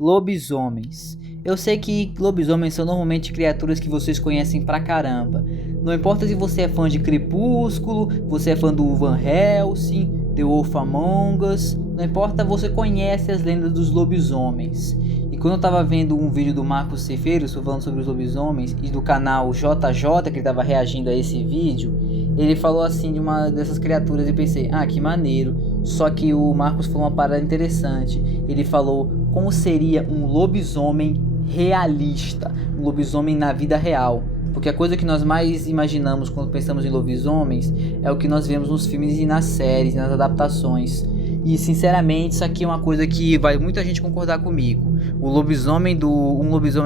Lobisomens. Eu sei que lobisomens são normalmente criaturas que vocês conhecem pra caramba. Não importa se você é fã de Crepúsculo, você é fã do Van Helsing, The Wolf Among Us, não importa, você conhece as lendas dos lobisomens. E quando eu tava vendo um vídeo do Marcos Cefeiros falando sobre os lobisomens e do canal JJ, que ele tava reagindo a esse vídeo, ele falou assim de uma dessas criaturas e pensei, que maneiro. Só que o Marcos falou uma parada interessante. Ele falou como seria um lobisomem realista, um lobisomem na vida real. Porque a coisa que nós mais imaginamos quando pensamos em lobisomens é o que nós vemos nos filmes e nas séries, nas adaptações. E sinceramente isso aqui é uma coisa que vai muita gente concordar comigo. Um lobisomem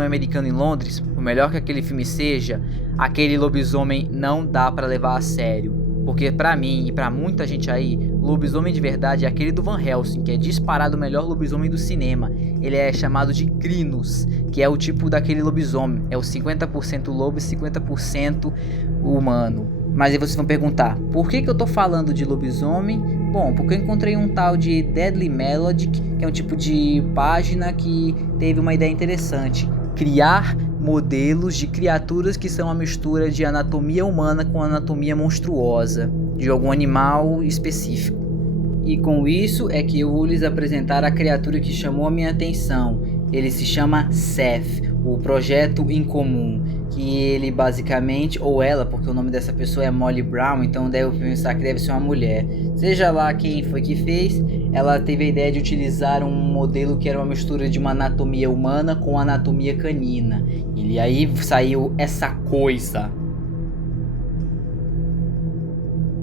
americano em Londres, por melhor que aquele filme seja, aquele lobisomem não dá pra levar a sério. Porque pra mim e pra muita gente aí, lobisomem de verdade é aquele do Van Helsing, que é disparado o melhor lobisomem do cinema. Ele é chamado de Crinos, que é o tipo daquele lobisomem. É o 50% lobo e 50% humano. Mas aí vocês vão perguntar, por que eu tô falando de lobisomem? Bom, porque eu encontrei um tal de Deadly Melodic, que é um tipo de página que teve uma ideia interessante. Criar modelos de criaturas que são uma mistura de anatomia humana com anatomia monstruosa, de algum animal específico. E com isso é que eu vou lhes apresentar a criatura que chamou a minha atenção. Ele se chama Seth, o Projeto Incomum, que ele basicamente, ou ela, porque o nome dessa pessoa é Molly Brown, então deve pensar que deve ser uma mulher. Seja lá quem foi que fez, ela teve a ideia de utilizar um modelo que era uma mistura de uma anatomia humana com anatomia canina. E aí saiu essa coisa.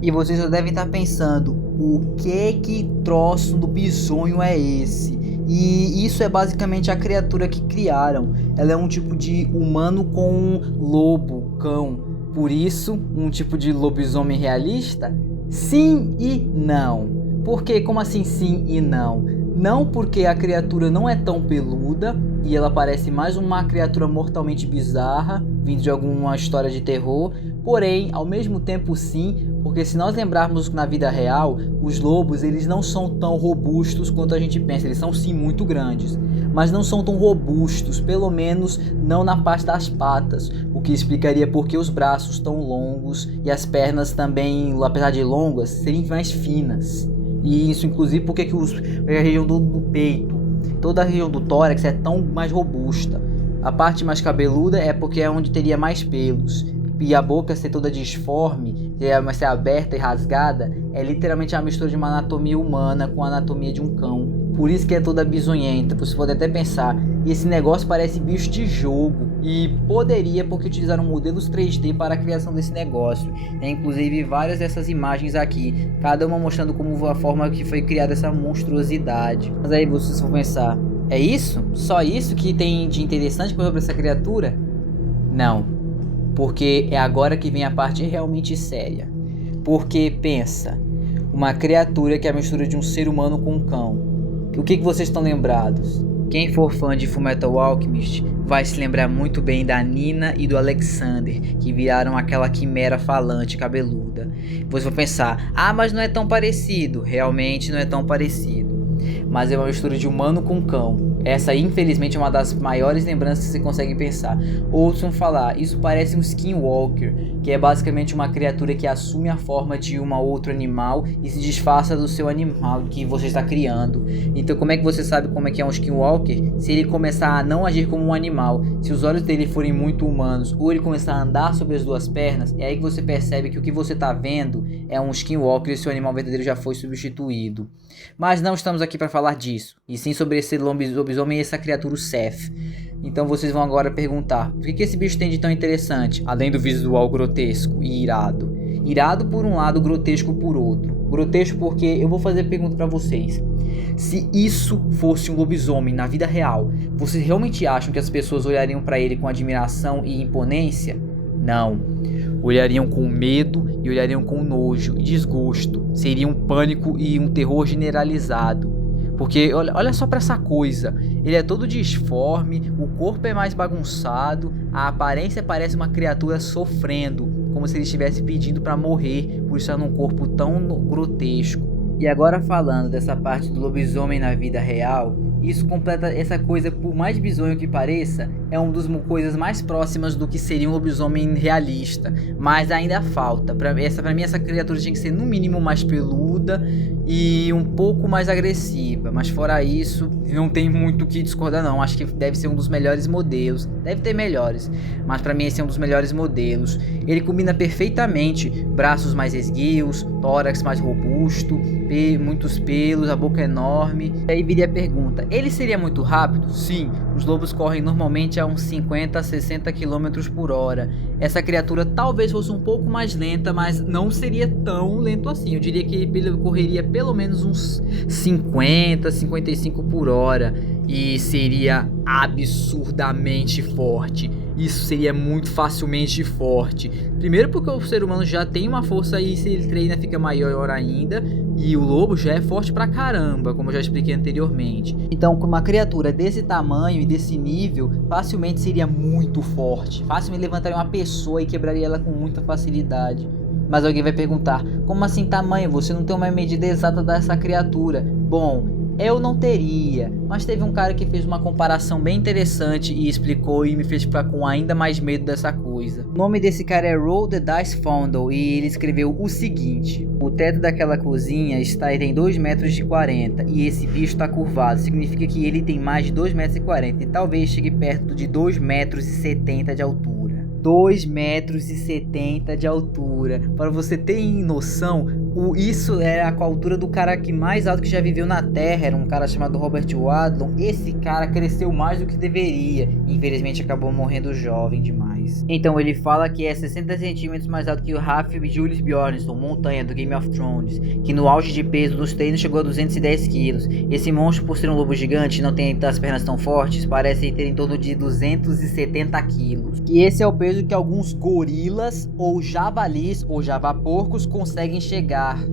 E vocês já devem estar pensando, o que troço do bizonho é esse? E isso é basicamente a criatura que criaram. Ela é um tipo de humano com um lobo, cão. Por isso, um tipo de lobisomem realista? Sim e não. Por quê? Como assim sim e não? Não porque a criatura não é tão peluda e ela parece mais uma criatura mortalmente bizarra, vindo de alguma história de terror. Porém, ao mesmo tempo sim, porque se nós lembrarmos na vida real, os lobos eles não são tão robustos quanto a gente pensa. Eles são sim muito grandes, mas não são tão robustos, pelo menos não na parte das patas, o que explicaria porque os braços tão longos e as pernas também, apesar de longas, serem mais finas. E isso inclusive porque a região do peito, toda a região do tórax é tão mais robusta. A parte mais cabeluda é porque é onde teria mais pelos. E a boca ser toda disforme, ser aberta e rasgada, é literalmente a mistura de uma anatomia humana com a anatomia de um cão. Por isso que é toda bizonhenta. Você pode até pensar, esse negócio parece bicho de jogo. E poderia, porque utilizaram modelos 3D para a criação desse negócio. Tem inclusive várias dessas imagens aqui, cada uma mostrando como a forma que foi criada essa monstruosidade. Mas aí vocês vão pensar, é isso? Só isso que tem de interessante sobre essa criatura? Não. Porque é agora que vem a parte realmente séria. Porque pensa, uma criatura que é a mistura de um ser humano com um cão. O que vocês estão lembrados? Quem for fã de Fullmetal Alchemist vai se lembrar muito bem da Nina e do Alexander, que viraram aquela quimera falante cabeluda. Vocês vão pensar, mas não é tão parecido. Realmente não é tão parecido. Mas é uma mistura de humano com cão. Essa infelizmente é uma das maiores lembranças que você consegue pensar. Outros vão falar, isso parece um Skinwalker, que é basicamente uma criatura que assume a forma de um outro animal e se disfarça do seu animal que você está criando. Então como é que você sabe como é que é um Skinwalker? Se ele começar a não agir como um animal, se os olhos dele forem muito humanos, ou ele começar a andar sobre as duas pernas, é aí que você percebe que o que você está vendo é um Skinwalker e seu animal verdadeiro já foi substituído. Mas não estamos aqui para falar disso, e sim sobre esse lobisomem e essa criatura, o Seth. Então vocês vão agora perguntar, o que esse bicho tem de tão interessante, além do visual grotesco e irado? Irado por um lado, grotesco por outro. Grotesco porque eu vou fazer a pergunta para vocês. Se isso fosse um lobisomem na vida real, vocês realmente acham que as pessoas olhariam para ele com admiração e imponência? Não. Olhariam com medo e olhariam com nojo e desgosto. Seria um pânico e um terror generalizado. Porque olha só para essa coisa, ele é todo disforme, o corpo é mais bagunçado, a aparência parece uma criatura sofrendo, como se ele estivesse pedindo para morrer por estar num corpo tão grotesco. E agora falando dessa parte do lobisomem na vida real, Isso completa essa coisa, por mais bizonho que pareça, é uma das coisas mais próximas do que seria um lobisomem realista. Mas ainda falta. Pra mim, essa criatura tinha que ser no mínimo mais peluda e um pouco mais agressiva. Mas fora isso, não tem muito o que discordar não. Acho que deve ser um dos melhores modelos. Deve ter melhores, mas pra mim esse é um dos melhores modelos. Ele combina perfeitamente braços mais esguios, tórax mais robusto, muitos pelos, a boca enorme. E aí viria a pergunta, ele seria muito rápido? Sim, os lobos correm normalmente a uns 50 a 60 km por hora. Essa criatura talvez fosse um pouco mais lenta, mas não seria tão lento assim. Eu diria que ele correria pelo menos uns 50, 55 por hora. E seria absurdamente forte. Isso seria muito facilmente forte. Primeiro porque o ser humano já tem uma força e se ele treina fica maior ainda. E o lobo já é forte pra caramba, como eu já expliquei anteriormente. Então com uma criatura desse tamanho e desse nível, facilmente seria muito forte. Facilmente levantaria uma pessoa e quebraria ela com muita facilidade. Mas alguém vai perguntar, como assim tamanho? Você não tem uma medida exata dessa criatura. Bom, eu não teria, mas teve um cara que fez uma comparação bem interessante e explicou e me fez ficar com ainda mais medo dessa coisa. O nome desse cara é Roll the Dice Fondle e ele escreveu o seguinte: o teto daquela cozinha tem 2,40 metros e esse bicho está curvado, significa que ele tem mais de 2,40 metros e talvez chegue perto de 2,70 metros de altura. 2,70 metros de altura. Para você ter noção, isso era a altura do cara que mais alto que já viveu na Terra. Era um cara chamado Robert Wadlon. Esse cara cresceu mais do que deveria. Infelizmente acabou morrendo jovem demais. Então ele fala que é 60 centímetros mais alto que o Ralph Julius Bjornsson, montanha do Game of Thrones, que no auge de peso dos treinos chegou a 210 quilos. Esse monstro, por ser um lobo gigante e não tem as pernas tão fortes, parece ter em torno de 270 quilos. E esse é o peso que alguns gorilas ou javalis ou javaporcos conseguem chegar.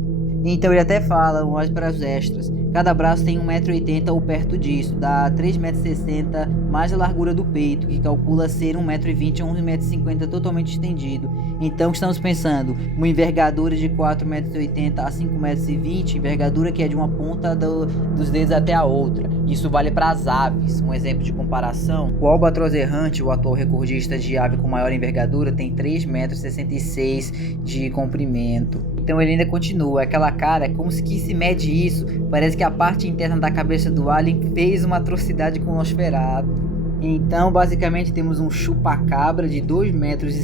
Então ele até fala, mais para os extras, cada braço tem 1,80 m ou perto disso, dá 3,60 m mais a largura do peito, que calcula ser 1,20 m a 1,50 m totalmente estendido. Então estamos pensando, uma envergadura de 4,80 m a 5,20 m, envergadura que é de uma ponta dos dedos até a outra. Isso vale para as aves. Um exemplo de comparação, o albatroz errante, o atual recordista de ave com maior envergadura, tem 3,66 m de comprimento. Então ele ainda continua, aquela cara, como que se mede isso? Parece que a parte interna da cabeça do alien fez uma atrocidade com o Nosferatu. Então basicamente temos um chupacabra de 2,70 metros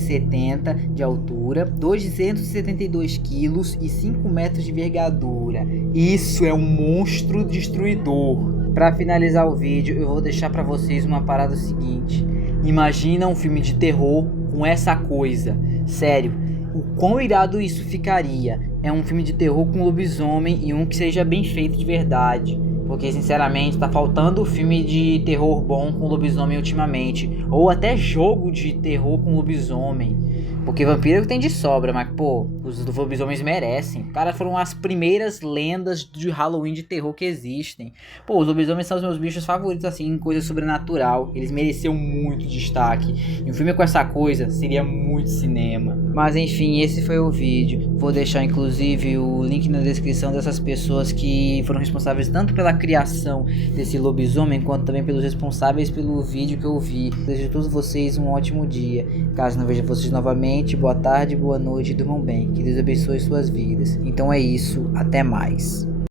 de altura, 272 quilos e 5 metros de envergadura. Isso é um monstro destruidor. Para finalizar o vídeo, eu vou deixar para vocês uma parada seguinte. Imagina um filme de terror com essa coisa. Sério, o quão irado isso ficaria. É um filme de terror com lobisomem e um que seja bem feito de verdade. Porque sinceramente tá faltando filme de terror bom com lobisomem ultimamente. Ou até jogo de terror com lobisomem. Porque vampiro é o que tem de sobra, mas pô, os lobisomens merecem. Cara, foram as primeiras lendas de Halloween de terror que existem. Pô, os lobisomens são os meus bichos favoritos, assim, em coisa sobrenatural. Eles mereciam muito destaque. E um filme com essa coisa seria muito cinema. Mas enfim, esse foi o vídeo. Vou deixar inclusive o link na descrição dessas pessoas que foram responsáveis tanto pela criação desse lobisomem, quanto também pelos responsáveis pelo vídeo que eu vi. Desejo a todos vocês um ótimo dia. Caso não veja vocês novamente, boa tarde, boa noite e durmam bem. Que Deus abençoe suas vidas. Então é isso, até mais.